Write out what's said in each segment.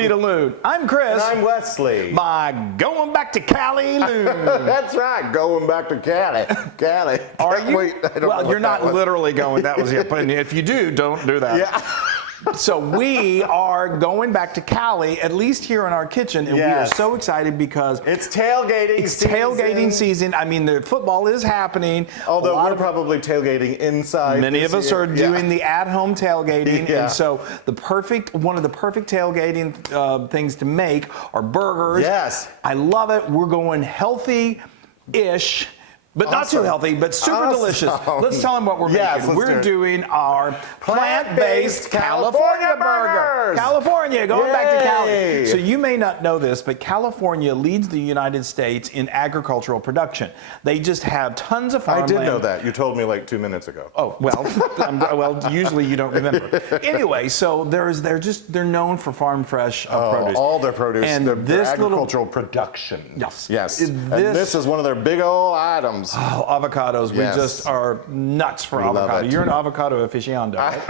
Feet of Loon. I'm Chris. And I'm Wesley. By going back to Cali, Loon. That's right, going back to Cali. Cali. Are you? Wait, Well, you're not literally going. That was but if you do, don't do that. Yeah. So we are going back to Cali, at least here in our kitchen, and we are so excited because it's tailgating season. Tailgating season. I mean, the football is happening. Although we're probably tailgating inside. Many of us are doing the at-home tailgating, and so one of the perfect tailgating things to make are burgers. Yes. I love it. We're going healthy-ish. But not too healthy, but super delicious. Let's tell them what we're making. We're doing our plant-based California burger. California, going back to Cali. So you may not know this, but California leads the United States in agricultural production. They just have tons of farmland. I did know that. You told me like 2 minutes ago. Oh, well, well, usually you don't remember. Anyway, so they're known for farm fresh produce. All their produce, and their agricultural production. Yes. Yes. And this is one of their big old items. Oh, avocados. We just are nuts for avocado. You're an avocado aficionado, right?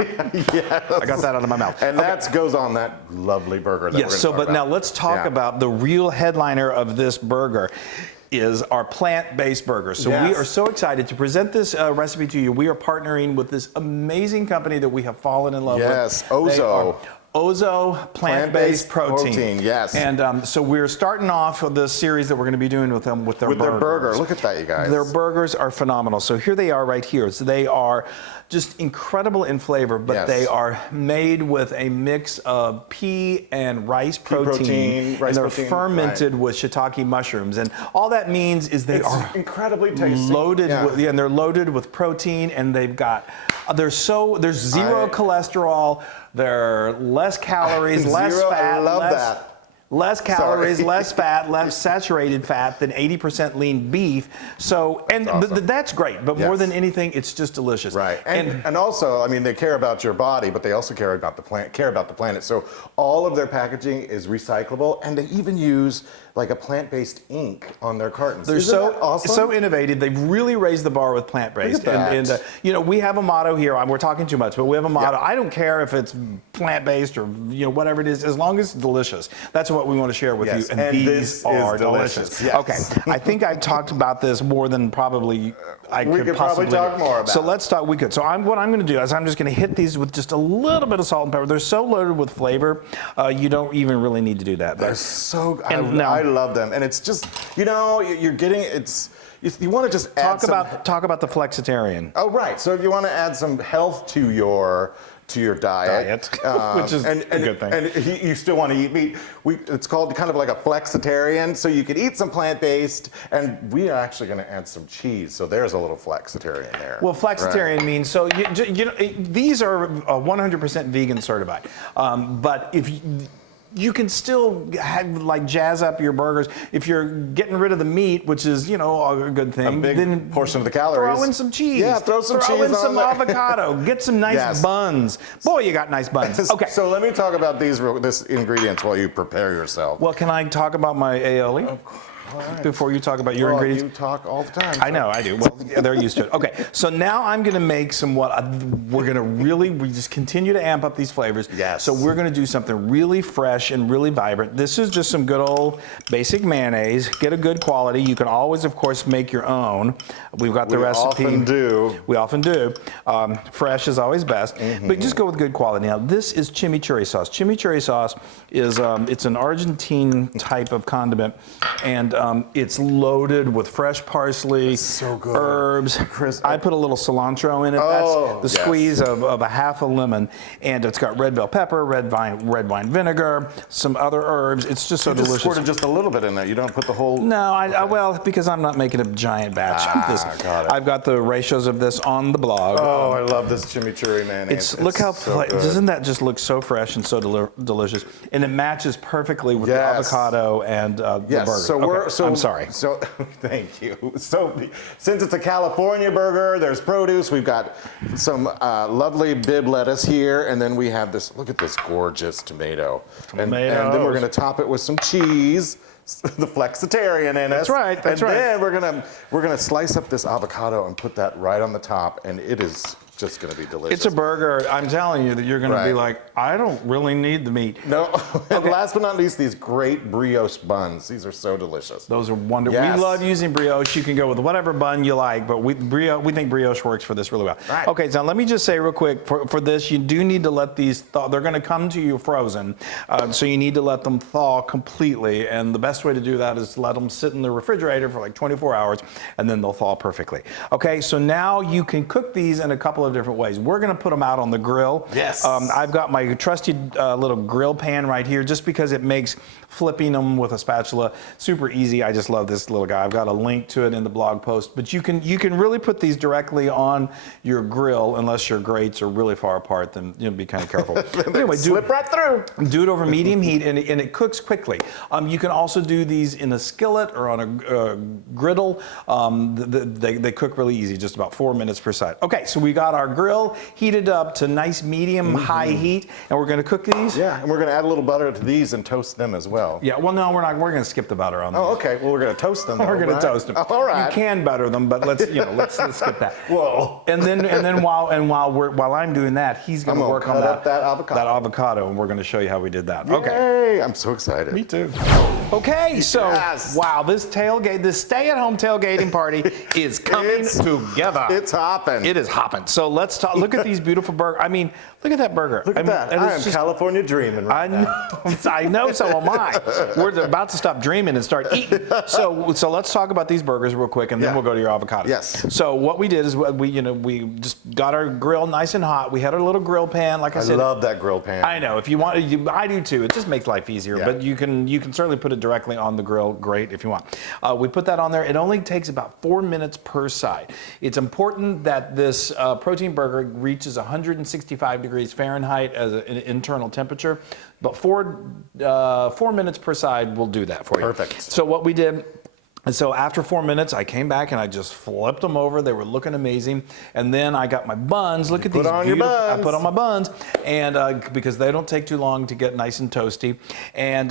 Yes. I got that out of my mouth. And that goes on that lovely burger that we're going to talk about. Now let's talk about the real headliner of this burger is our plant-based burger. So we are so excited to present this recipe to you. We are partnering with this amazing company that we have fallen in love with. Yes, Ozo. Ozo plant-based protein. Yes. And so we're starting off with the series that we're going to be doing with them with their burgers. Look at that, you guys. Their burgers are phenomenal. So here they are right here. So they are just incredible in flavor, but they are made with a mix of pea and rice protein. And they're fermented with shiitake mushrooms. And all that means is they are incredibly tasty. Loaded and they're loaded with protein, and they've got there's zero cholesterol. They're less calories, less fat, less calories, less fat, less saturated fat than 80% lean beef. So, and that's great. But more than anything, it's just delicious. Right. And also, I mean, they care about your body, but they also care about the planet. So all of their packaging is recyclable, and they even use like a plant-based ink on their cartons. They're so innovative. They've really raised the bar with plant-based. And you know, we have a motto here. We're talking too much, but we have a motto. I don't care if it's plant-based or whatever it is, as long as it's delicious. That's what we want to share with you. And these are delicious. Yes. Okay. I think I've talked about this more than probably I could possibly talk more about. So let's talk. What I'm going to do is I'm just going to hit these with just a little bit of salt and pepper. They're so loaded with flavor, you don't even really need to do that. They're so. I love them, and it's just you're getting you want to just talk about the flexitarian. Oh right. So if you want to add some health to your diet, which is a good thing. And you still want to eat meat. It's called kind of like a flexitarian. So you could eat some plant-based, and we are actually going to add some cheese. So there's a little flexitarian there. Well, flexitarian means these are 100% vegan certified, but if you can still jazz up your burgers if you're getting rid of the meat, which is a good thing. A big then portion of the calories. Throw in some cheese. Yeah, throw in some avocado. Get some nice buns. Boy, you got nice buns. Okay. So let me talk about this ingredients while you prepare yourself. Well, can I talk about my aioli? Before you talk about your ingredients? You talk all the time. I know, I do. Well, they're used to it. Okay, so now I'm going to make we're going to we just continue to amp up these flavors. Yes. So we're going to do something really fresh and really vibrant. This is just some good old basic mayonnaise. Get a good quality. You can always, of course, make your own. We've got the recipe. We often do. Fresh is always best, but just go with good quality. Now, this is chimichurri sauce. Chimichurri sauce is it's an Argentine type of condiment, and it's loaded with fresh parsley, herbs. I put a little cilantro in it. That's the squeeze of a half a lemon, and it's got red bell pepper, red wine vinegar, some other herbs. It's just so delicious. You just squirted just a little bit in there. You don't put the whole. No, well, because I'm not making a giant batch of this. Got it. I've got the ratios of this on the blog. Oh, I love this chimichurri mayonnaise. Look how doesn't that just look so fresh and so delicious, and it matches perfectly with the avocado and the burger. I'm sorry. So thank you. So since it's a California burger, there's produce. We've got some lovely bib lettuce here, and then we have this. Look at this gorgeous tomato. And then we're going to top it with some cheese. The flexitarian in it. That's right. And then we're gonna slice up this avocado and put that right on the top, and it is just going to be delicious. It's a burger. I'm telling you that you're going to be Right. like, I don't really need the meat. No, and last but not least, these great brioche buns. These are so delicious. Those are wonderful. Yes. We love using brioche. You can go with whatever bun you like, but we think brioche works for this really well. Right. Okay, so let me just say real quick, for this, you do need to let these thaw. They're going to come to you frozen, so you need to let them thaw completely, and the best way to do that is to let them sit in the refrigerator for like 24 hours, and then they'll thaw perfectly. Okay, so now you can cook these in a couple of different ways. We're going to put them out on the grill. Yes. I've got my trusty little grill pan right here, just because it makes flipping them with a spatula super easy. I just love this little guy. I've got a link to it in the blog post, but you can really put these directly on your grill, unless your grates are really far apart, then be kind of careful. Anyway, Slip right through. Do it over medium heat, and it cooks quickly. You can also do these in a skillet or on a griddle. They cook really easy, just about 4 minutes per side. Okay, so we got our grill heated up to nice medium high heat, and we're going to cook these. Yeah, and we're going to add a little butter to these and toast them as well. Yeah, well, no, we're not. We're going to skip the butter on these. Oh, okay. Well, we're going to toast them. We're going to toast them. All right. You can butter them, but let's skip that. Whoa. And then while I'm doing that, he's going to work on that avocado, and we're going to show you how we did that. Yay, Okay. I'm so excited. Me too. Okay, so wow, this stay-at-home tailgating party is coming together. It's hopping. It is hopping. So let's talk. Look at these beautiful burgers. I mean, look at that burger. Look at that. I am California dreaming right now. I know, so am I. We're about to stop dreaming and start eating. So let's talk about these burgers real quick, and then we'll go to your avocado. Yes. So what we did is we just got our grill nice and hot. We had our little grill pan, like I said. I love that grill pan. I know. If you want, I do too. It just makes life easier. Yeah. But you can certainly put it directly on the grill. Great if you want. We put that on there. It only takes about 4 minutes per side. It's important that this protein burger reaches 165 degrees Fahrenheit as an internal temperature. But 4 minutes per side will do that for you. Perfect. So what we did. And so after 4 minutes, I came back and I just flipped them over. They were looking amazing. And then I got my buns. Look at these beautiful. I put on my buns, and because they don't take too long to get nice and toasty. And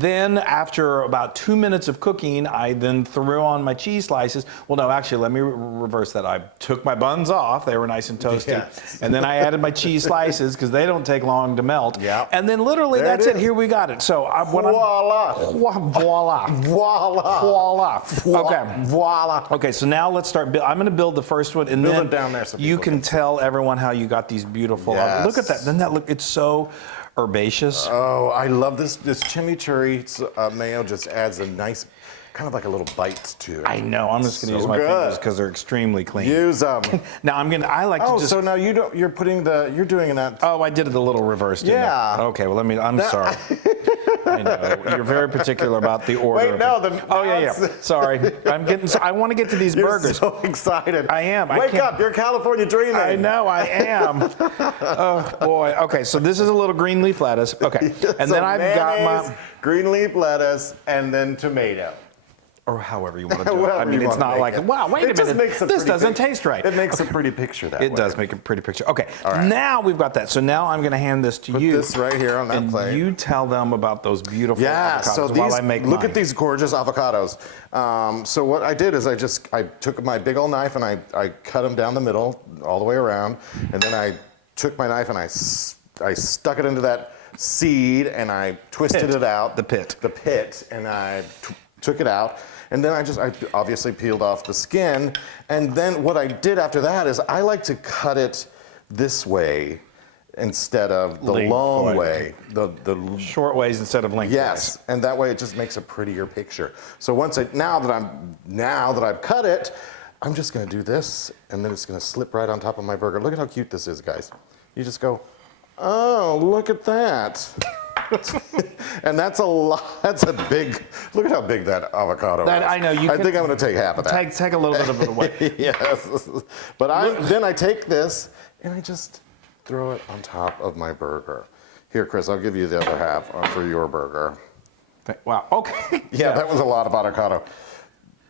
then after about 2 minutes of cooking, I then threw on my cheese slices. Well, no, actually, let me reverse that. I took my buns off. They were nice and toasty. Yes. And then I added my cheese slices because they don't take long to melt. Yeah. And then literally that's it. Here we got it. So Voila. Voila. Voila. Voila. Okay. Voila. Okay, so now let's start. I'm going to build the first one, and Build then it down there so you people can can tell everyone how you got these beautiful. Yes. Look at that. Doesn't that look? It's so herbaceous. Oh, I love this. This chimichurri mayo just adds a nice, kind of like a little bite to it. I know. I'm just going to use my fingers because they're extremely clean. Use them. Now I like to just. So now you're doing that. Oh, I did it a little reverse. Didn't Yeah. I? Okay. Well, I'm sorry. I know. You're very particular about the order. Wait, no. Yeah. Sorry. I want to get to these You're burgers. so excited. I am. Wake up. You're California dreaming. I know, I am. Oh, boy. Okay, so this is a little green leaf lettuce. Okay. And So then I've got my. green leaf lettuce and then tomato. Or however you want to do it. I mean, it's not like, wow, wait a minute. This doesn't taste right. It makes a pretty picture that way. It does make a pretty picture. Okay, right. Now we've got that. So now I'm going to hand this to you. Put this right here on that and plate. You tell them about those beautiful avocados so while I make look mine. at these gorgeous avocados. So what I did is I took my big old knife and I cut them down the middle all the way around, and then I took my knife and I stuck it into that seed and I twisted it out. The pit. The pit, and I took it out. And then I obviously peeled off the skin. And then what I did after that is I like to cut it this way instead of the long way. The short ways instead of length. Yes, and that way it just makes a prettier picture. So now that I've cut it, I'm just going to do this, and then it's going to slip right on top of my burger. Look at how cute this is, guys. You just go, oh, look at that. And that's a lot. That's a big. Look at how big that avocado is. I know. I think I'm going to take half of that. Take a little bit of it away. Yes. But then I take this and I just throw it on top of my burger. Here, Chris, I'll give you the other half for your burger. Wow. Okay. Yeah, that was a lot of avocado.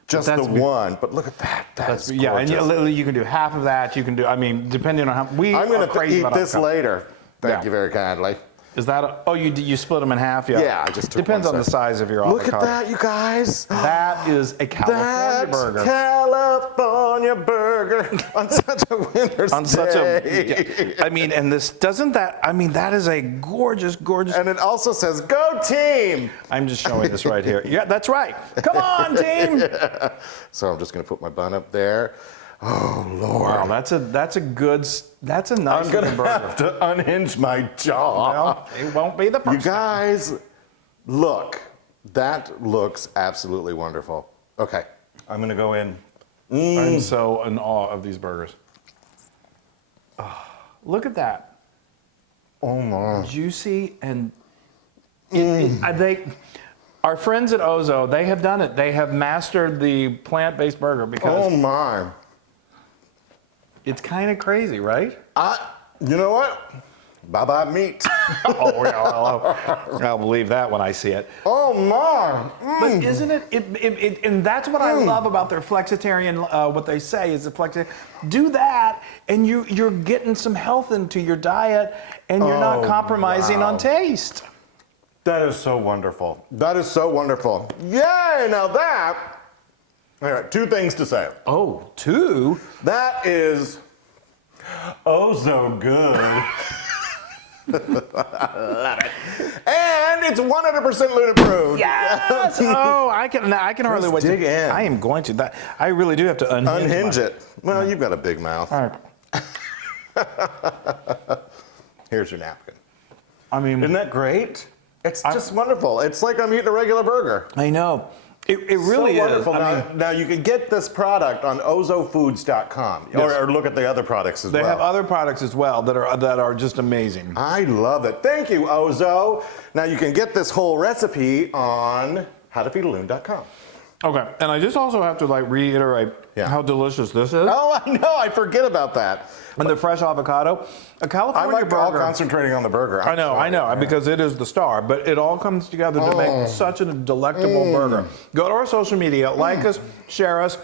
Just the one, but look at that. That's gorgeous. Yeah, and you can do half of that. You can do. I mean, depending on how I'm going to eat this later. Thank you very kindly. Is that you split them in half? Yeah, I just took Depends one on the size of your avocado. Look at that, you guys. That is a California burger. California burger on such a winter's day. I mean, and this doesn't that. I mean, that is a gorgeous. And it also says "Go Team." I'm just showing this right here. Yeah, that's right. Come on, team. Yeah. So I'm just gonna put my bun up there. Oh Lord! Wow, that's a nice I'm gonna burger. have to unhinge my jaw. Well, it won't be the first. You guys, look. That looks absolutely wonderful. Okay, I'm gonna go in. I'm so in awe of these burgers. Oh, look at that. Oh my! Juicy and our friends at Ozo, they have done it. They have mastered the plant-based burger because Oh my! it's kind of crazy, right? You know what? Bye-bye meat. Oh, yeah, I'll believe that when I see it. Oh my! But isn't it, and that's what I love about their flexitarian, what they say is the flexitarian. Do that, and you're getting some health into your diet, and you're not compromising on taste. That is so wonderful. That is so wonderful. Yay! Now that, all right, two things to say. Oh, two? That is oh so good. Love it. And it's 100% Loon approved. Yes! Oh, I can hardly wait. dig in. I am going to. I really do have to Unhinge it. Well, you've got a big mouth. All right. Here's your napkin. I mean, Isn't that great? It's just wonderful. It's like I'm eating a regular burger. I know. It really so is. Wonderful. Now you can get this product on ozofoods.com or look at the other products as well. They have other products as well that are just amazing. I love it. Thank you, Ozo. Now you can get this whole recipe on howtofeedaloon.com. Okay, and I just also have to reiterate how delicious this is. Oh, I know. I forget about that. And the fresh avocado, a California I'm burger. all concentrating on the burger. I know, because it is the star, but it all comes together to make such a delectable burger. Go to our social media, like us, share us,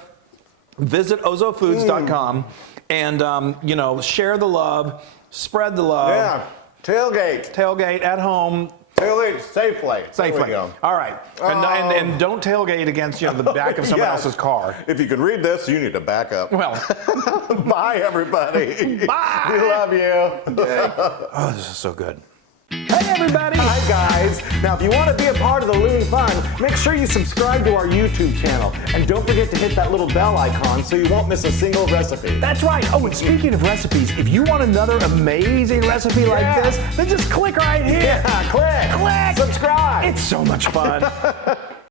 visit ozofoods.com, and share the love, spread the love. Yeah, tailgate at home. Tailgate safely. There we go. All right, and don't tailgate against the back of someone else's car. If you can read this, you need to back up. Well, bye everybody. Bye. We love you. Oh, this is so good. Hey everybody! Hi guys! Now if you want to be a part of the Loon fun, make sure you subscribe to our YouTube channel. And don't forget to hit that little bell icon so you won't miss a single recipe. That's right! Oh, and speaking of recipes, if you want another amazing recipe like this, then just click right here! Yeah, click! Click! Subscribe! It's so much fun!